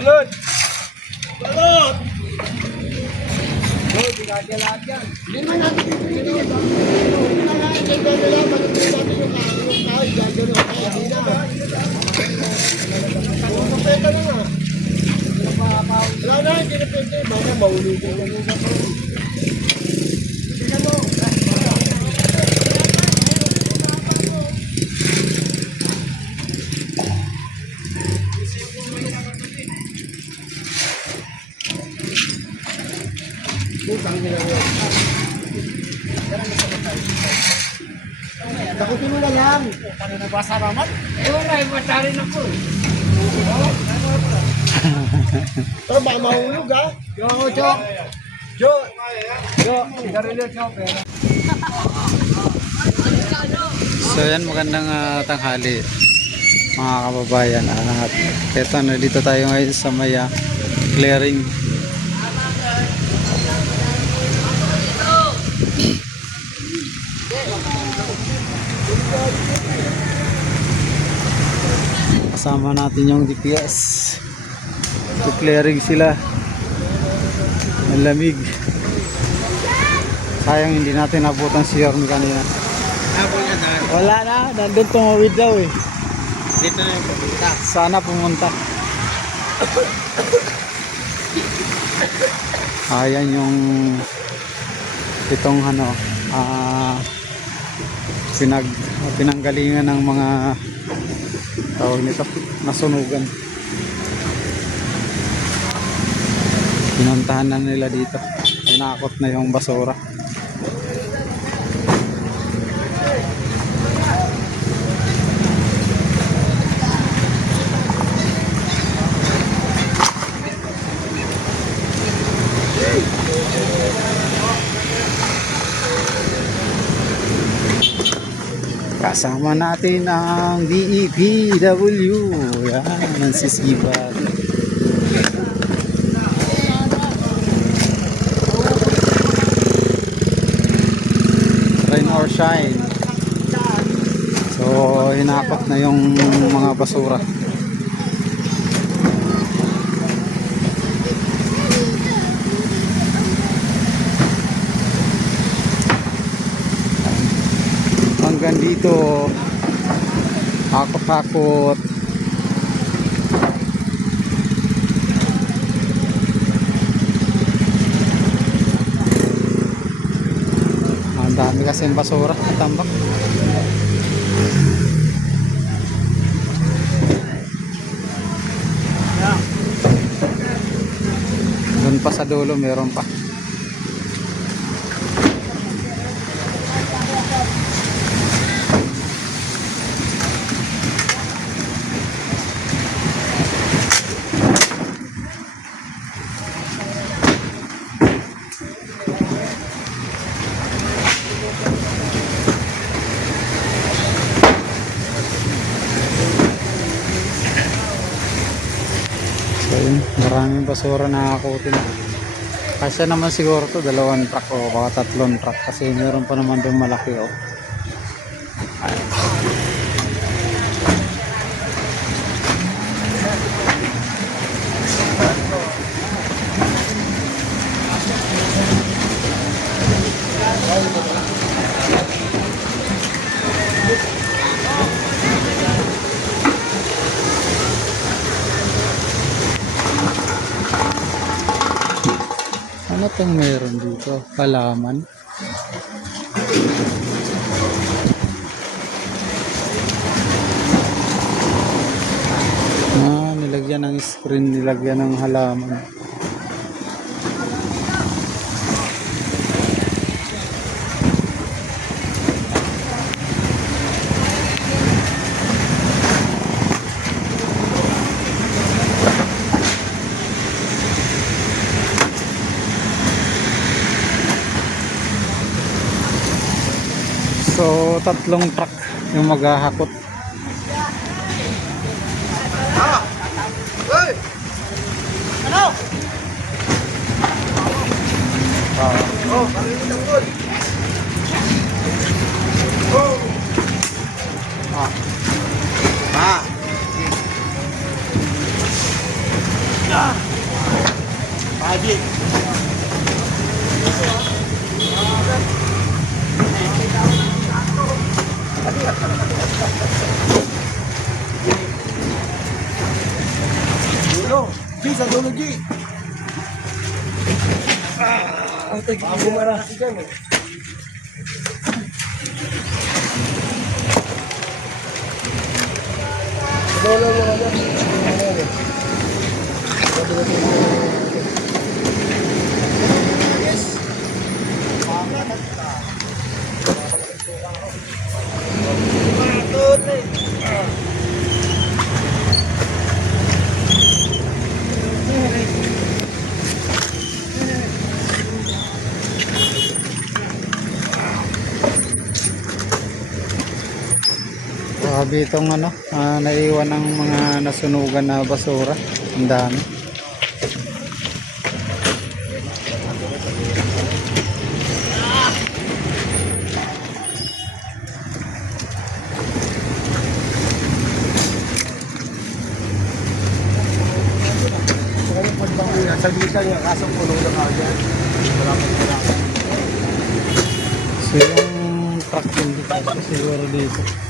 Balot! Balot! Oh, binagya lahat yan. Hindi naman natin pipilitin ito. Hindi na nga, hindi na nila, manutin natin yung kain, yung kain, gagawin yung kain. Hindi na. Kapeta na nga. Wala na, hindi na pwede. Yung baka. Tingnan mo. Paano nabasa naman? Ewan na, imatari na ko. Pero baka mahulog ha. Yo, Jo! Jo! Jo! Sigarilyo, Jo, pera. So yan magandang ah, tanghali mga kababayan at eto nandito tayo ngayon sa Maya clearing kasama natin yung DPS clearing sila ang lamig sayang hindi natin nabutan si Yorm kanina wala na, nandun tumawid daw eh. Dito na yung pupunta. Sana pumunta. Ayan yung itong ano, ah pinag pinanggalingan ng mga tawag nito, nasunugan. Pinuntahan na nila dito. Pinakot na yung basura. Kasama natin ang DEPW. Yan, nansisibag. Rain or shine. So, hinakot na yung mga basura. Dito hakot-hakot ang dami kasi yung basura at tambak doon pa sa dulo meron pa So yun, maraming basura na nakakutin. Kasya naman siguro to dalawang truck o baka tatlong truck kasi meron pa naman doon malaki oh. Ano tong meron dito? Halaman? Ah, nilagyan ng screen, nilagyan ng halaman. So, tatlong truck yung maghahakot. Ano? Ah, Oh, parinig ang gol. Oh! ah, Ah! Pagi. Dulo. G, sa dulo, G. Ah, ang tagi. Bumara. Dulo mo na Grabe itong ano, ah, naiwan ng mga nasunugan na basura. Ang dami. Saglitan niya, kaso puno na kagad. Pang wala. So yung truck hindi pa siguro dito.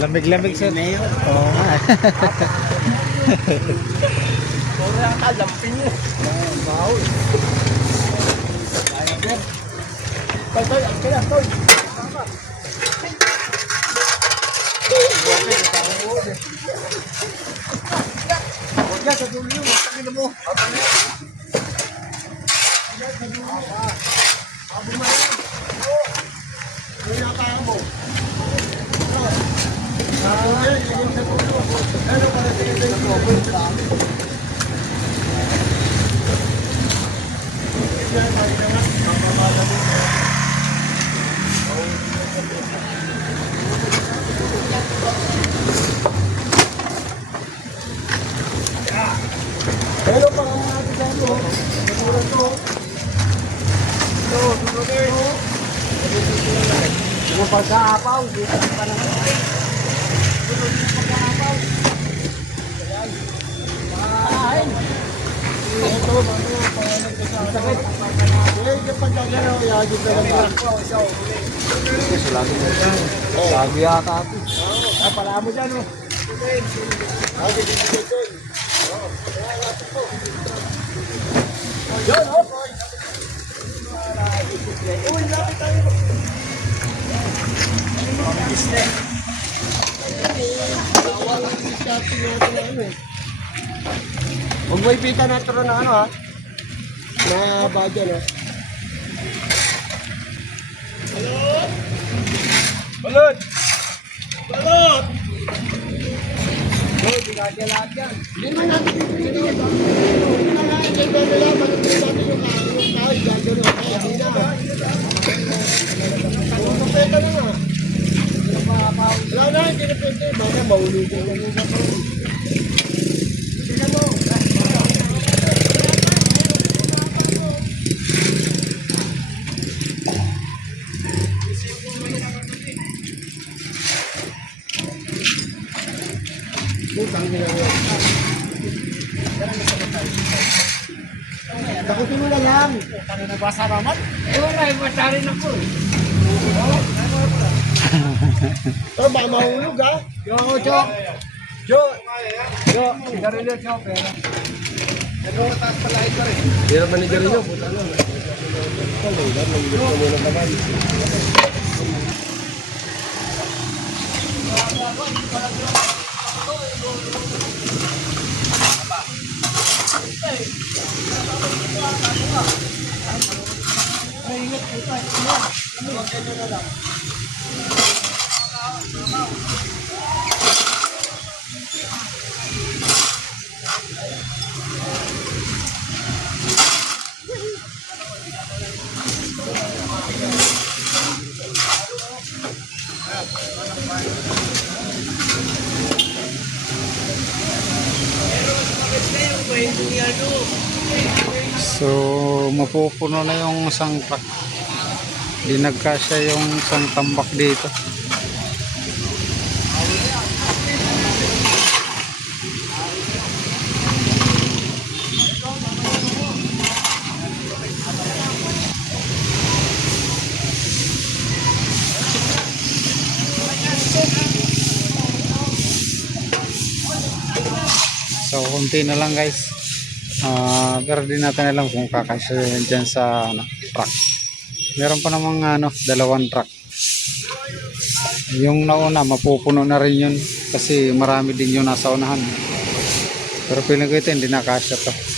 Malamig-lamig sa Oo nga. Puro ang kalampin niya. Bawal. Kaya sir. Toy, toy, kaya, toy. Huwag yan, sa dulo yun. Huwag na mo. Abo mo yan. Ano yung kaya mo? Ah, yan, yan sa dulo. Ano para sa dulo? Hello, pa kami natin sa ito. Siguro to. Ito, siguro to. Yung pagkaapaw, di pa pa naman. Sabi yata ako. Ah, pala mo dyan, oh. Sige, sige. Yun, oh. Uy, lapit tayo. Bawal ang natin na ano eh. Huwag mo ipita na ito na ano ha. Na bagyan ha. Balot! Balot! Oh, ginagaya lahat yan. Hindi naman natin pipilitin ito. Hindi na lang, hindi na lang, malutin natin yung kain, gagawin yung kain. Hindi na. Ang kupeta na na. Wala na, hindi na pwede. Baka mahulugan na yung Tingnan mo. Putang ina mo. Takutin mo na lang. Ano nabasa naman? Eh wala, basa rin ako. Pero baka mahulog ha. Yo, Chok. Chok. Yo, sigarilyo, Chok. Pero taas pala ito rin. Pero manager nyo, puta na. Ay, ingat po tayo. Ano? Ano? Ano? So, mapupuno na yung isang truck. Di nagkasya yung isang tambak dito. So, konti na lang guys. Ah, pero di natin alam kung kakasya dyan sa ano, truck. Meron pa namang ano, dalawang truck. Yung nauna, mapupuno na rin yun kasi marami din yung nasa unahan. Pero piling ko ito, hindi nakasya to.